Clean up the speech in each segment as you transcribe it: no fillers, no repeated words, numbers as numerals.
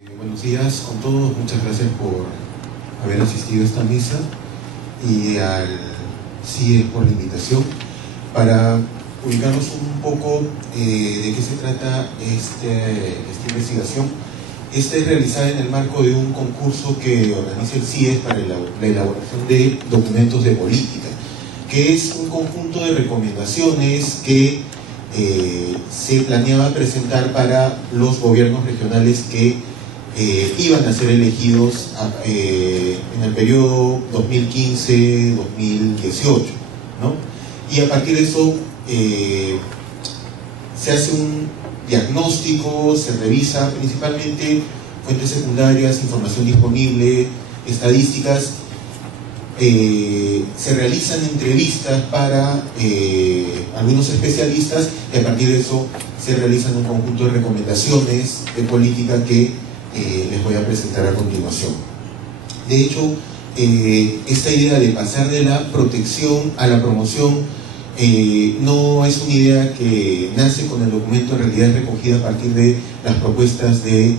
Buenos días con todos, muchas gracias por haber asistido a esta mesa y al CIE por la invitación. Para ubicarnos un poco de qué se trata esta investigación. Esta es realizada en el marco de un concurso que organiza el CIE para la elaboración de documentos de política, que es un conjunto de recomendaciones que se planeaba presentar para los gobiernos regionales que iban a ser elegidos en el periodo 2015-2018, ¿no? Y a partir de eso se hace un diagnóstico, se revisa principalmente fuentes secundarias, información disponible, estadísticas, se realizan entrevistas para algunos especialistas y a partir de eso se realizan un conjunto de recomendaciones de política que les voy a presentar a continuación. De hecho, esta idea de pasar de la protección a la promoción no es una idea que nace con el documento, en realidad es recogida a partir de las propuestas de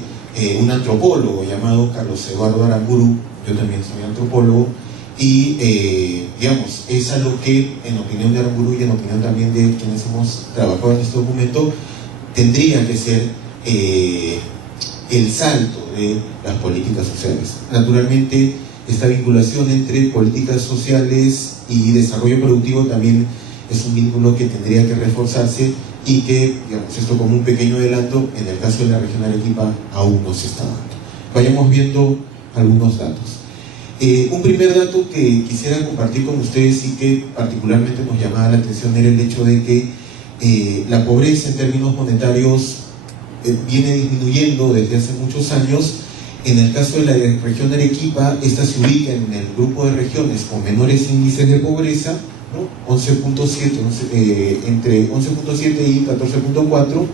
un antropólogo llamado Carlos Eduardo Aramburu. Yo también soy antropólogo y digamos, es algo que en opinión de Aramburu y en opinión también de quienes hemos trabajado en este documento tendría que ser el salto de las políticas sociales. Naturalmente, esta vinculación entre políticas sociales y desarrollo productivo también es un vínculo que tendría que reforzarse y que, digamos, esto como un pequeño adelanto, en el caso de la región Arequipa aún no se está dando. Vayamos viendo algunos datos. Un primer dato que quisiera compartir con ustedes y que particularmente nos llamaba la atención era el hecho de que la pobreza en términos monetarios viene disminuyendo desde hace muchos años. En el caso de la región Arequipa, esta se ubica en el grupo de regiones con menores índices de pobreza, ¿no? 11.7, entre 11.7 y 14.4,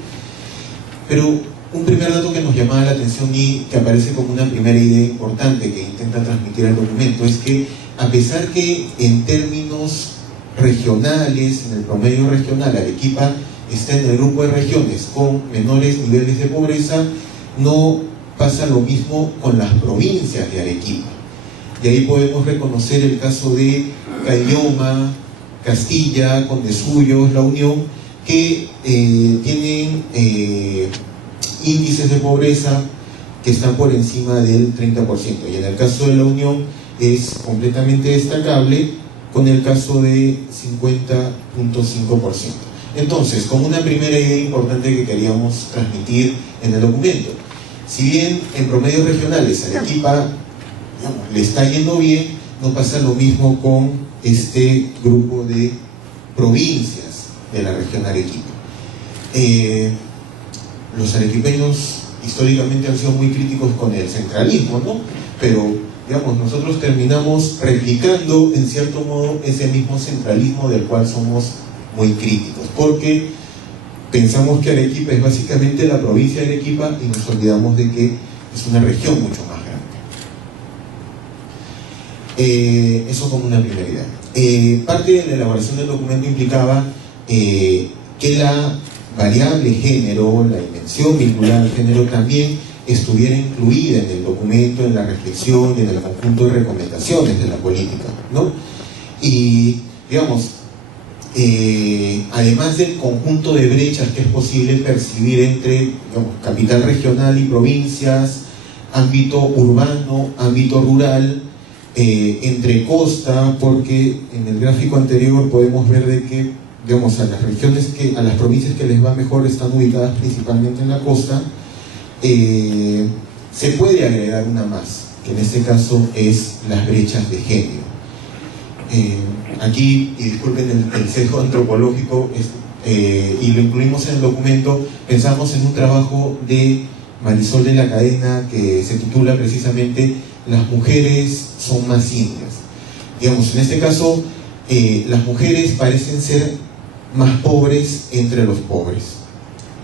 pero un primer dato que nos llamaba la atención y que aparece como una primera idea importante que intenta transmitir el documento es que, a pesar que en términos regionales, en el promedio regional, Arequipa está en el grupo de regiones con menores niveles de pobreza, no pasa lo mismo con las provincias de Arequipa. De ahí podemos reconocer el caso de Caylloma, Castilla, Condesuyos, La Unión, que tienen índices de pobreza que están por encima del 30%. Y en el caso de La Unión es completamente destacable con el caso de 50.5%. Entonces, como una primera idea importante que queríamos transmitir en el documento, si bien en promedios regionales Arequipa, digamos, le está yendo bien, no pasa lo mismo con este grupo de provincias de la región Arequipa. Los arequipeños históricamente han sido muy críticos con el centralismo, ¿no? Pero, digamos, nosotros terminamos replicando en cierto modo ese mismo centralismo del cual somos muy críticos, porque pensamos que Arequipa es básicamente la provincia de Arequipa y nos olvidamos de que es una región mucho más grande. Eso como una primera idea. Parte de la elaboración del documento implicaba que la variable género, la dimensión vinculada al género también estuviera incluida en el documento, en la reflexión y en el conjunto de recomendaciones de la política, ¿no? Y, digamos, además del conjunto de brechas que es posible percibir entre, digamos, capital regional y provincias, ámbito urbano, ámbito rural, entre costa, porque en el gráfico anterior podemos ver de que, digamos, a las provincias que les va mejor están ubicadas principalmente en la costa. Se puede agregar una más, que en este caso es las brechas de género. Aquí, y disculpen el sesgo antropológico, y lo incluimos en el documento, pensamos en un trabajo de Marisol de la Cadena que se titula precisamente "Las mujeres son más indias". Digamos, en este caso, las mujeres parecen ser más pobres entre los pobres.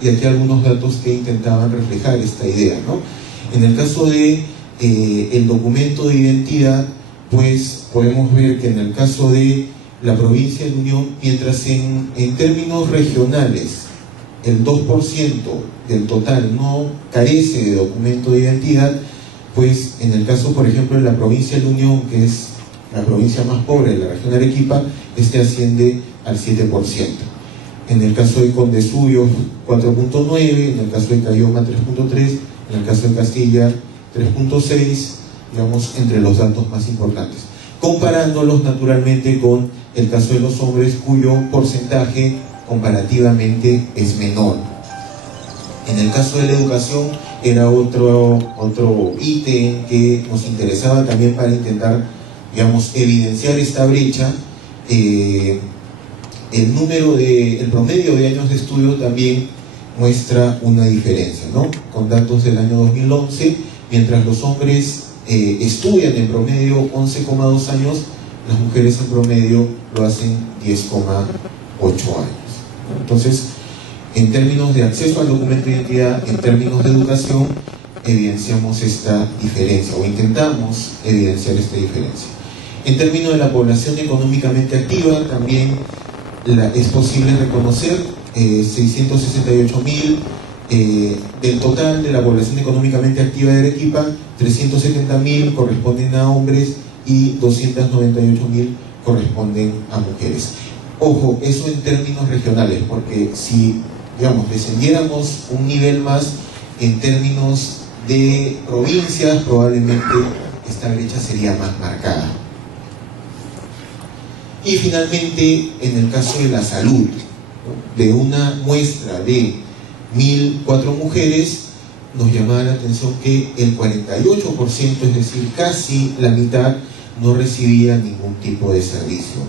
Y aquí algunos datos que intentaban reflejar esta idea, ¿no? En el caso de el documento de identidad, pues podemos ver que en el caso de la provincia de Unión, mientras en términos regionales el 2% del total no carece de documento de identidad, pues en el caso, por ejemplo, de la provincia de La Unión, que es la provincia más pobre de la región de Arequipa, asciende al 7%. En el caso de Condesuyos, 4.9%, en el caso de Cayoma, 3.3%, en el caso de Castilla, 3.6%, digamos, entre los datos más importantes. Comparándolos naturalmente con el caso de los hombres, cuyo porcentaje comparativamente es menor. En el caso de la educación era otro ítem que nos interesaba también para intentar, digamos, evidenciar esta brecha. El promedio de años de estudio también muestra una diferencia, ¿no? Con datos del año 2011, mientras los hombres estudian en promedio 11,2 años, las mujeres en promedio lo hacen 10,8 años. Entonces, en términos de acceso al documento de identidad, en términos de educación, evidenciamos esta diferencia, o intentamos evidenciar esta diferencia. En términos de la población económicamente activa, también es posible reconocer 668.000 del total de la población económicamente activa de Arequipa, 370.000 corresponden a hombres y 298.000 corresponden a mujeres. Ojo, eso en términos regionales, porque si, digamos, descendiéramos un nivel más en términos de provincias, probablemente esta brecha sería más marcada. Y finalmente, en el caso de la salud, ¿no?, de una muestra de 1.004 mujeres, nos llamaba la atención que el 48%, es decir, casi la mitad, no recibía ningún tipo de servicio,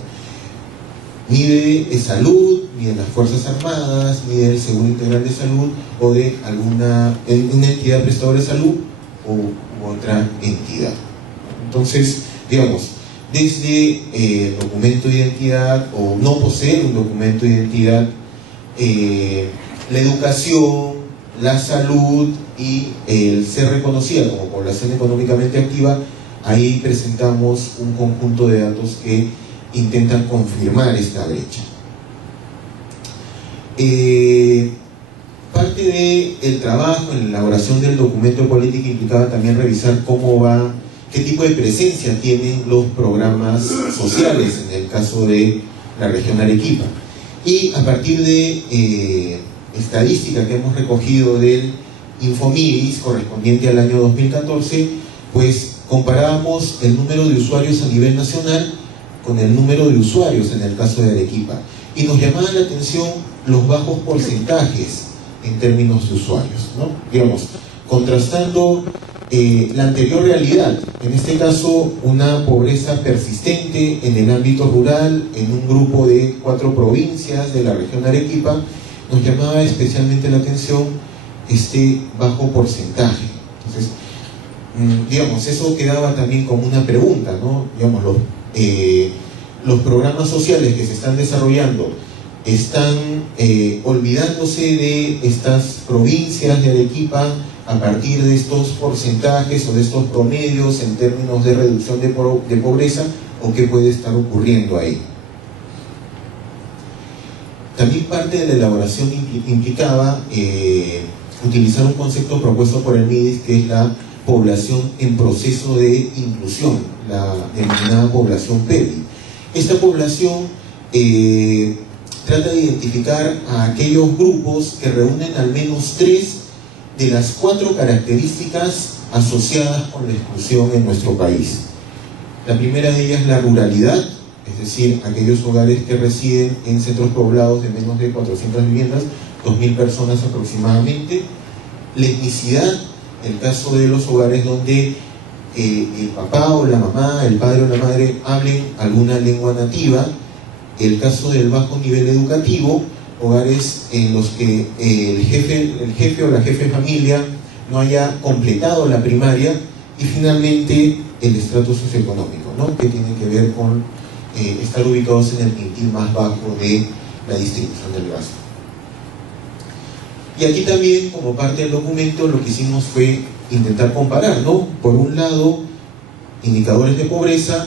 ni de salud, ni de las Fuerzas Armadas, ni del Seguro Integral de Salud, o de una entidad prestadora de salud u otra entidad. Entonces, digamos, desde el documento de identidad o no poseer un documento de identidad, la educación, la salud y el ser reconocida como población económicamente activa, ahí presentamos un conjunto de datos que intentan confirmar esta brecha. Parte del trabajo en la elaboración del documento de política implicaba también revisar qué tipo de presencia tienen los programas sociales en el caso de la región Arequipa. Y a partir de estadística que hemos recogido del Infomiris correspondiente al año 2014, pues comparábamos el número de usuarios a nivel nacional con el número de usuarios en el caso de Arequipa, y nos llamaba la atención los bajos porcentajes en términos de usuarios, ¿no? Digamos, contrastando la anterior realidad, en este caso una pobreza persistente en el ámbito rural, en un grupo de 4 provincias de la región Arequipa, nos llamaba especialmente la atención este bajo porcentaje. Entonces, digamos, eso quedaba también como una pregunta, ¿no? Digamos, los programas sociales que se están desarrollando están olvidándose de estas provincias de Arequipa a partir de estos porcentajes o de estos promedios en términos de reducción de pobreza, o qué puede estar ocurriendo ahí. También parte de la elaboración implicaba utilizar un concepto propuesto por el MIDIS, que es la población en proceso de inclusión, la denominada población PEPI. Esta población trata de identificar a aquellos grupos que reúnen al menos 3 de las 4 características asociadas con la exclusión en nuestro país. La primera de ellas es la ruralidad, es decir, aquellos hogares que residen en centros poblados de menos de 400 viviendas, 2.000 personas aproximadamente. La etnicidad, el caso de los hogares donde el papá o la mamá, el padre o la madre hablen alguna lengua nativa. El caso del bajo nivel educativo, hogares en los que el jefe o la jefe de familia no haya completado la primaria. Y finalmente el estrato socioeconómico, ¿no?, que tiene que ver con estar ubicados en el quintil más bajo de la distribución del gasto. Y aquí también, como parte del documento, lo que hicimos fue intentar comparar, ¿no?, por un lado indicadores de pobreza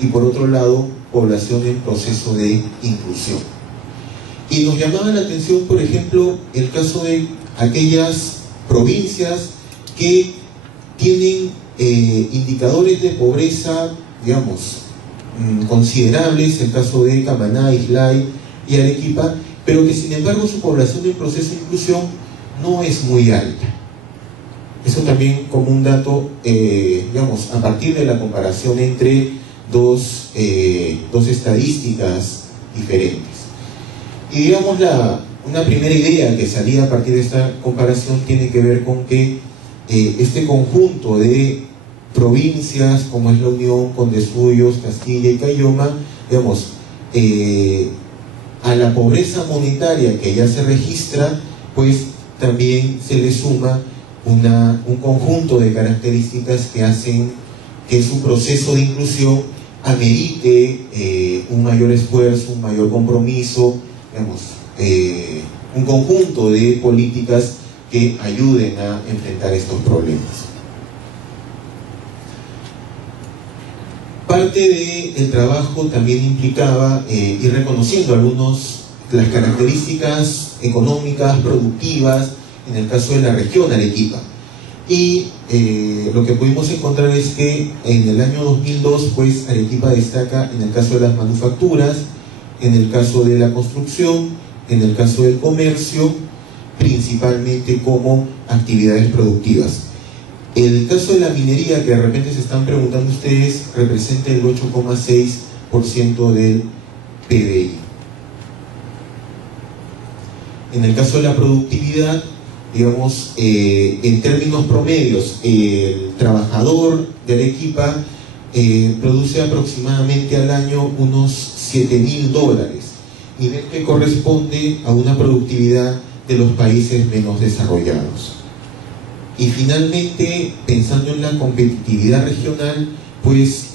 y por otro lado población en proceso de inclusión. Y nos llamaba la atención, por ejemplo, el caso de aquellas provincias que tienen indicadores de pobreza, digamos, considerables, el caso de Camaná, Islay y Arequipa, pero que sin embargo su población en proceso de inclusión no es muy alta. Eso también como un dato, digamos, a partir de la comparación entre dos estadísticas diferentes. Y digamos, una primera idea que salía a partir de esta comparación tiene que ver con que este conjunto de provincias como es la Unión, Condesuyos, Castilla y Caylloma, digamos, a la pobreza monetaria que ya se registra, pues también se le suma un conjunto de características que hacen que su proceso de inclusión amerite un mayor esfuerzo, un mayor compromiso, digamos, un conjunto de políticas que ayuden a enfrentar estos problemas. Parte del trabajo también implicaba ir reconociendo las características económicas, productivas, en el caso de la región Arequipa. Y lo que pudimos encontrar es que en el año 2002, pues Arequipa destaca en el caso de las manufacturas, en el caso de la construcción, en el caso del comercio, principalmente como actividades productivas. El caso de la minería, que de repente se están preguntando ustedes, representa el 8,6% del PBI. En el caso de la productividad, digamos, en términos promedios, el trabajador de Arequipa produce aproximadamente al año unos $7.000, nivel que corresponde a una productividad de los países menos desarrollados. Y finalmente, pensando en la competitividad regional, pues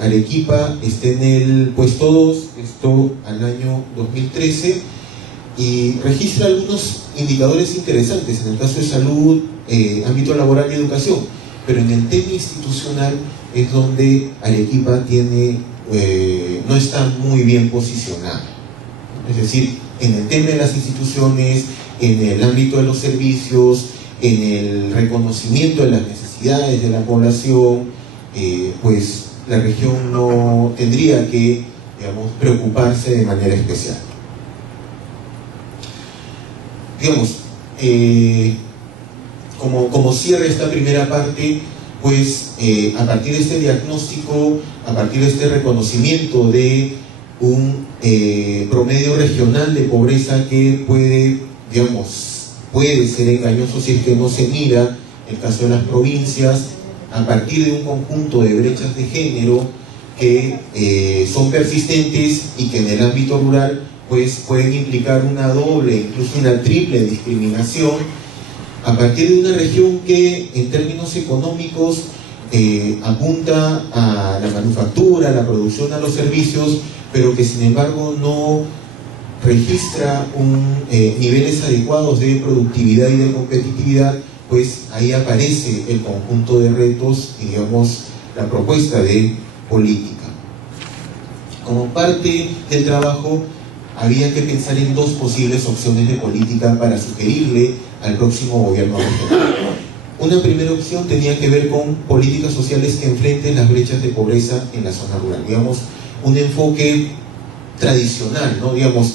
Arequipa está en el puesto 2, esto al año 2013, y registra algunos indicadores interesantes en el caso de salud, ámbito laboral y educación, pero en el tema institucional es donde Arequipa no está muy bien posicionada. Es decir, en el tema de las instituciones, en el ámbito de los servicios, en el reconocimiento de las necesidades de la población, pues la región no tendría que, digamos, preocuparse de manera especial. Digamos, como cierre esta primera parte, pues a partir de este diagnóstico, a partir de este reconocimiento de un promedio regional de pobreza que puede ser engañoso si es que no se mira el caso de las provincias, a partir de un conjunto de brechas de género que son persistentes y que en el ámbito rural pues pueden implicar una doble, incluso una triple discriminación, a partir de una región que en términos económicos apunta a la manufactura, a la producción, a los servicios, pero que sin embargo no registra niveles adecuados de productividad y de competitividad, pues ahí aparece el conjunto de retos y, digamos, la propuesta de política. Como parte del trabajo, había que pensar en dos posibles opciones de política para sugerirle al próximo gobierno regional. Una primera opción tenía que ver con políticas sociales que enfrenten las brechas de pobreza en la zona rural. Digamos, un enfoque tradicional, ¿no? Digamos,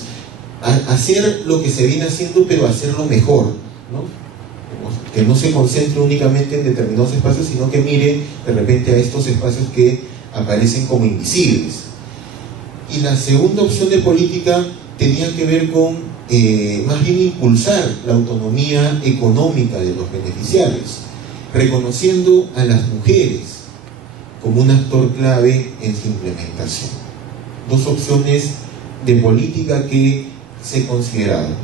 hacer lo que se viene haciendo, pero hacerlo mejor, ¿no? Que no se concentre únicamente en determinados espacios, sino que mire de repente a estos espacios que aparecen como invisibles. Y la segunda opción de política tenía que ver con más bien impulsar la autonomía económica de los beneficiarios, reconociendo a las mujeres como un actor clave en su implementación. Dos opciones de política que se consideraban.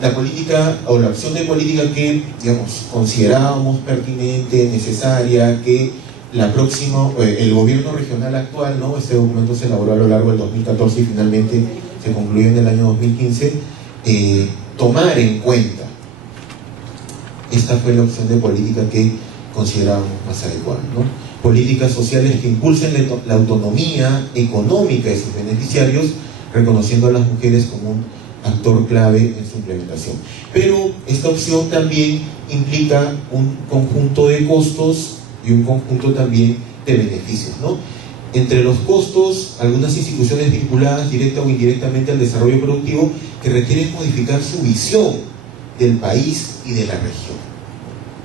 La política o la opción de política que, digamos, considerábamos pertinente, necesaria, que el gobierno regional actual, ¿no? Este documento se elaboró a lo largo del 2014 y finalmente se concluyó en el año 2015, tomar en cuenta. Esta fue la opción de política que considerábamos más adecuada, ¿no? Políticas sociales que impulsen la autonomía económica de sus beneficiarios, reconociendo a las mujeres como un actor clave en su implementación. Pero esta opción también implica un conjunto de costos y un conjunto también de beneficios, ¿no? Entre los costos, algunas instituciones vinculadas directa o indirectamente al desarrollo productivo que requieren modificar su visión del país y de la región.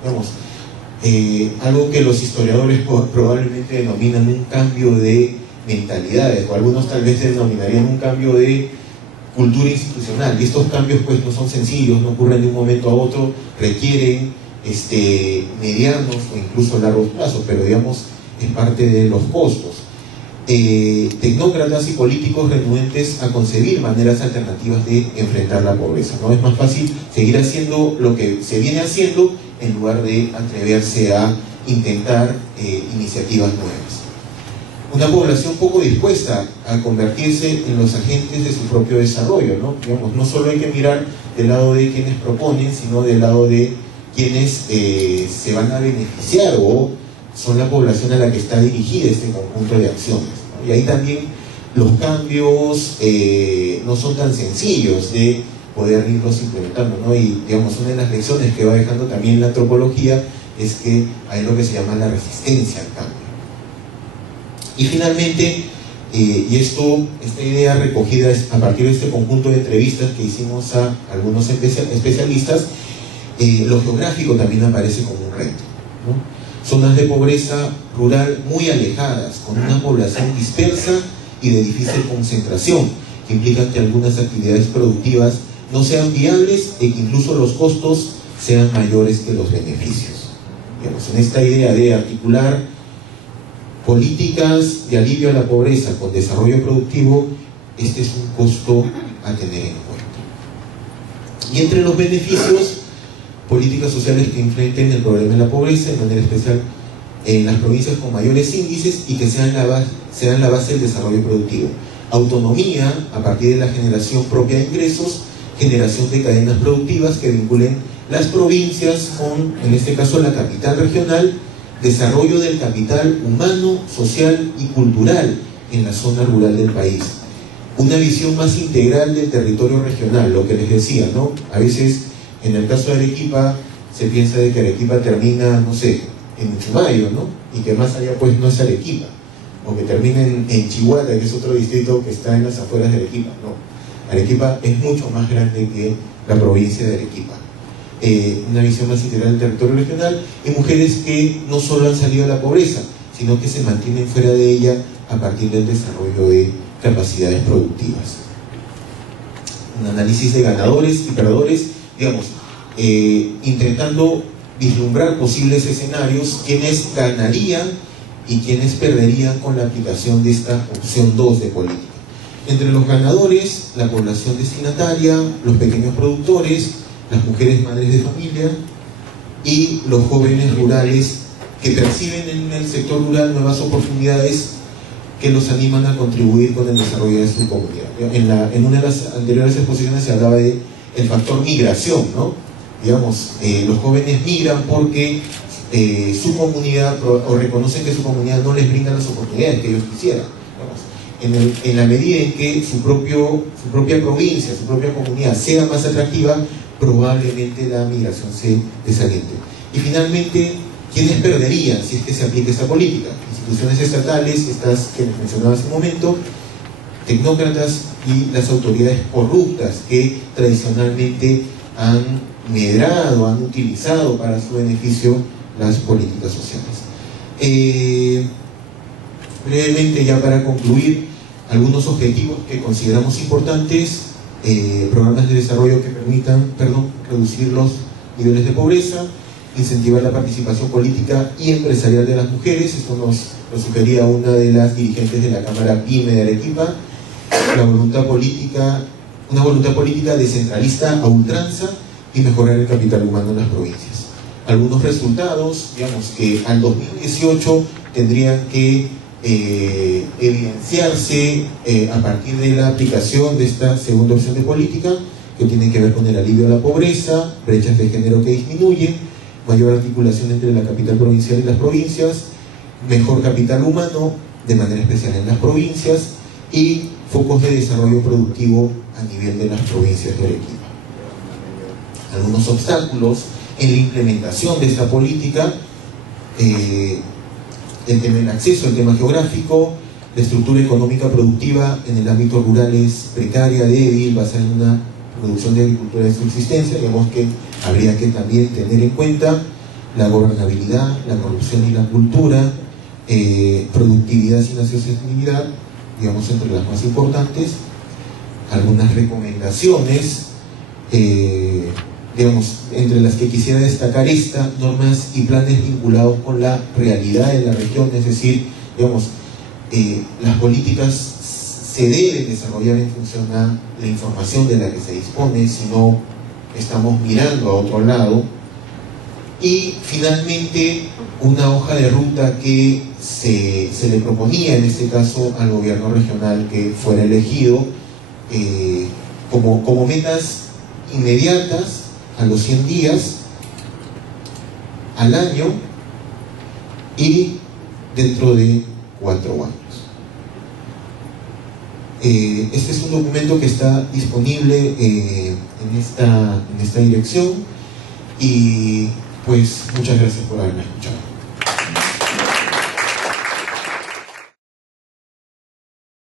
Vamos, algo que los historiadores probablemente denominan un cambio de mentalidades, o algunos tal vez denominarían un cambio de cultura institucional. Y estos cambios pues no son sencillos, no ocurren de un momento a otro, requieren medianos o incluso largos plazos, pero digamos es parte de los costos. Tecnócratas y políticos renuentes a concebir maneras alternativas de enfrentar la pobreza, ¿no? Es más fácil seguir haciendo lo que se viene haciendo en lugar de atreverse a intentar iniciativas nuevas. Una población poco dispuesta a convertirse en los agentes de su propio desarrollo, ¿no? Digamos, no solo hay que mirar del lado de quienes proponen, sino del lado de quienes se van a beneficiar o son la población a la que está dirigida este conjunto de acciones, ¿no? Y ahí también los cambios no son tan sencillos de poder irlos implementando, ¿no? Y digamos, una de las lecciones que va dejando también la antropología es que hay lo que se llama la resistencia al cambio. Y finalmente, esta idea recogida es a partir de este conjunto de entrevistas que hicimos a algunos especialistas, lo geográfico también aparece como un reto, ¿no? Zonas de pobreza rural muy alejadas, con una población dispersa y de difícil concentración, que implican que algunas actividades productivas no sean viables e que incluso los costos sean mayores que los beneficios. Digamos, en esta idea de articular políticas de alivio a la pobreza con desarrollo productivo, este es un costo a tener en cuenta. Y entre los beneficios, políticas sociales que enfrenten el problema de la pobreza, de manera especial en las provincias con mayores índices y que sean la base del desarrollo productivo. Autonomía a partir de la generación propia de ingresos, generación de cadenas productivas que vinculen las provincias con, en este caso, la capital regional, desarrollo del capital humano, social y cultural en la zona rural del país. Una visión más integral del territorio regional, lo que les decía, ¿no? A veces, en el caso de Arequipa, se piensa de que Arequipa termina, no sé, en Uchumayo, ¿no? Y que más allá pues no es Arequipa, o que termina en Chihuahua, que es otro distrito que está en las afueras de Arequipa. No, Arequipa es mucho más grande que la provincia de Arequipa. Una visión más integral del territorio regional, y mujeres que no solo han salido de la pobreza, sino que se mantienen fuera de ella a partir del desarrollo de capacidades productivas. Un análisis de ganadores y perdedores, digamos, intentando vislumbrar posibles escenarios, quienes ganarían y quienes perderían con la aplicación de esta opción 2 de política. Entre los ganadores, la población destinataria, los pequeños productores, las mujeres madres de familia y los jóvenes rurales que perciben en el sector rural nuevas oportunidades que los animan a contribuir con el desarrollo de su comunidad. En una de las anteriores exposiciones se hablaba de el factor migración, ¿no? Digamos, los jóvenes migran porque su comunidad, o reconocen que su comunidad no les brinda las oportunidades que ellos quisieran. Digamos, en la medida en que su propia provincia, su propia comunidad sea más atractiva, probablemente la migración se desaliente. Y finalmente, ¿quiénes perderían si es que se aplica esta política? Instituciones estatales, estas que les mencionaba hace un momento, tecnócratas y las autoridades corruptas que tradicionalmente han medrado, han utilizado para su beneficio las políticas sociales. Brevemente, ya para concluir, algunos objetivos que consideramos importantes: programas de desarrollo que permitan, reducir los niveles de pobreza, incentivar la participación política y empresarial de las mujeres. Esto nos sugería una de las dirigentes de la Cámara PYME de Arequipa. Una voluntad política descentralista a ultranza y mejorar el capital humano en las provincias. Algunos resultados, digamos, que al 2018 tendrían que evidenciarse a partir de la aplicación de esta segunda opción de política, que tiene que ver con el alivio a la pobreza, brechas de género que disminuyen, mayor articulación entre la capital provincial y las provincias, mejor capital humano, de manera especial en las provincias, y focos de desarrollo productivo a nivel de las provincias de Arequipa. Algunos obstáculos en la implementación de esta política: el tema del acceso, el tema geográfico, la estructura económica productiva en el ámbito rural es precaria, débil, basada en una producción de agricultura de subsistencia. Digamos que habría que también tener en cuenta la gobernabilidad, la corrupción y la cultura, productividad sin sostenibilidad, digamos, entre las más importantes. Algunas recomendaciones, digamos, entre las que quisiera destacar normas y planes vinculados con la realidad de la región, es decir, digamos, las políticas se deben desarrollar en función a la información de la que se dispone, si no estamos mirando a otro lado. Y finalmente, una hoja de ruta que se le proponía en este caso al gobierno regional que fuera elegido, como metas inmediatas a los 100 días, al año y dentro de 4 años. Este es un documento que está disponible en esta dirección, y pues muchas gracias por haberme escuchado.